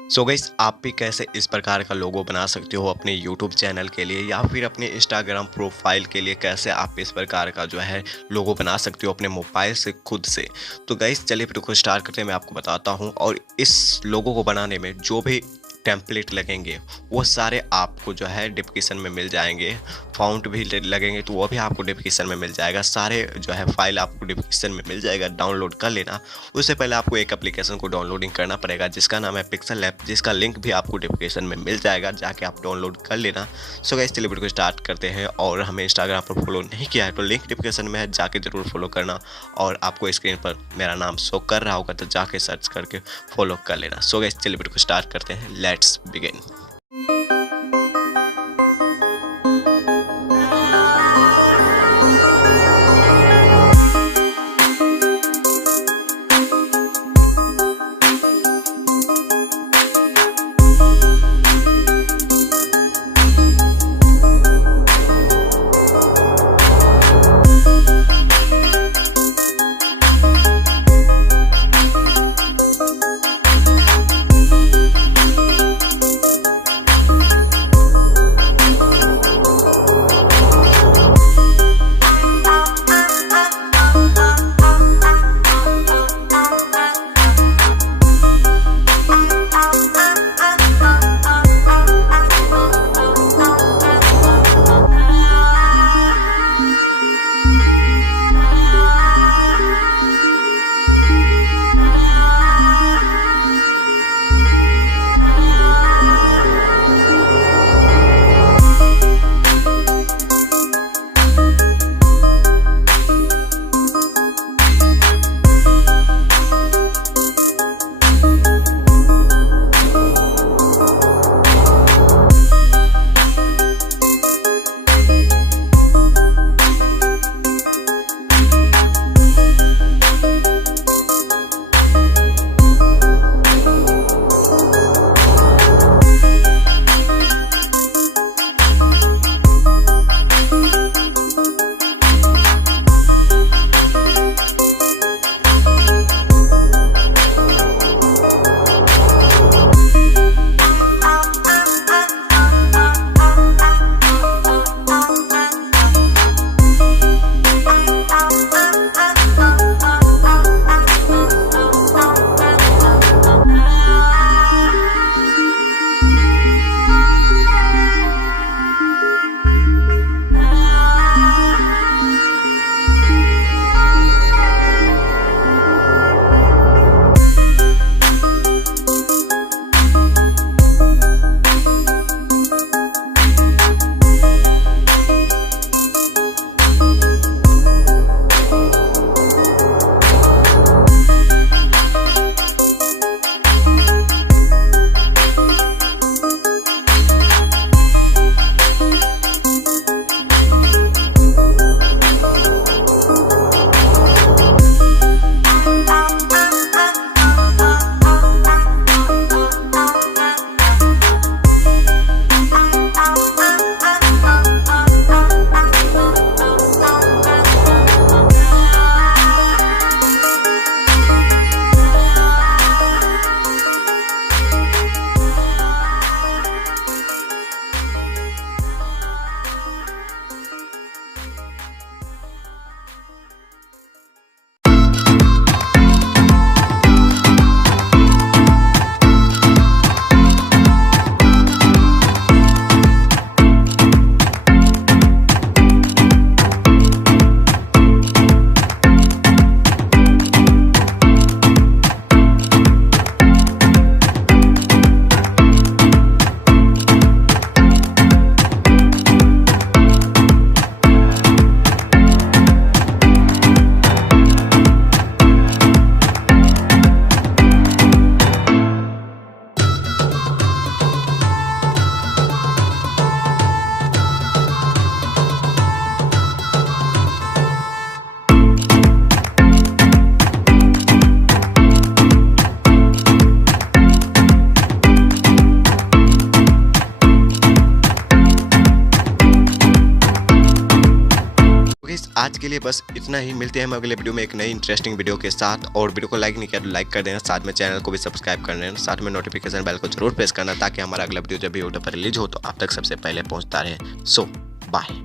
So guys, आप भी कैसे इस प्रकार का लोगो बना सकते हो अपने यूट्यूब चैनल के लिए या फिर अपने इंस्टाग्राम प्रोफाइल के लिए। कैसे आप इस प्रकार का जो है लोगो बना सकते हो अपने मोबाइल से खुद से। तो गाइस चलिए वीडियो को स्टार्ट करते हैं, मैं आपको बताता हूँ। और इस लोगो को बनाने में जो भी टेम्पलेट लगेंगे वो सारे आपको जो है डिस्क्रिप्शन में मिल जाएंगे। फ़ॉन्ट भी लगेंगे तो वो भी आपको डिस्क्रिप्शन में मिल जाएगा। सारे जो है फाइल आपको डिस्क्रिप्शन में मिल जाएगा, डाउनलोड कर लेना। उससे पहले आपको एक एप्लीकेशन को डाउनलोडिंग करना पड़ेगा जिसका नाम है पिक्सल ऐप, जिसका लिंक भी आपको डिस्क्रिप्शन में मिल जाएगा, जाके आप डाउनलोड कर लेना। सो गाइस चलिए वीडियो को स्टार्ट करते हैं। और हमें इंस्टाग्राम पर फॉलो नहीं किया है तो लिंक डिस्क्रिप्शन में है, जाके ज़रूर फॉलो करना। और आपको स्क्रीन पर मेरा नाम शो कर रहा होगा तो जाके सर्च करके फॉलो कर लेना। सो गाइस चलिए वीडियो को स्टार्ट करते हैं, लेट्स बिगिन। आज के लिए बस इतना ही, मिलते हैं हम अगले वीडियो में एक नई इंटरेस्टिंग वीडियो के साथ। और वीडियो को लाइक नहीं किया तो लाइक कर देना, साथ में चैनल को भी सब्सक्राइब कर लेना, साथ में नोटिफिकेशन बेल को जरूर प्रेस करना ताकि हमारा अगला वीडियो जब भी यूट्यूब पर रिलीज हो तो आप तक सबसे पहले पहुंचता रहे। सो बाय।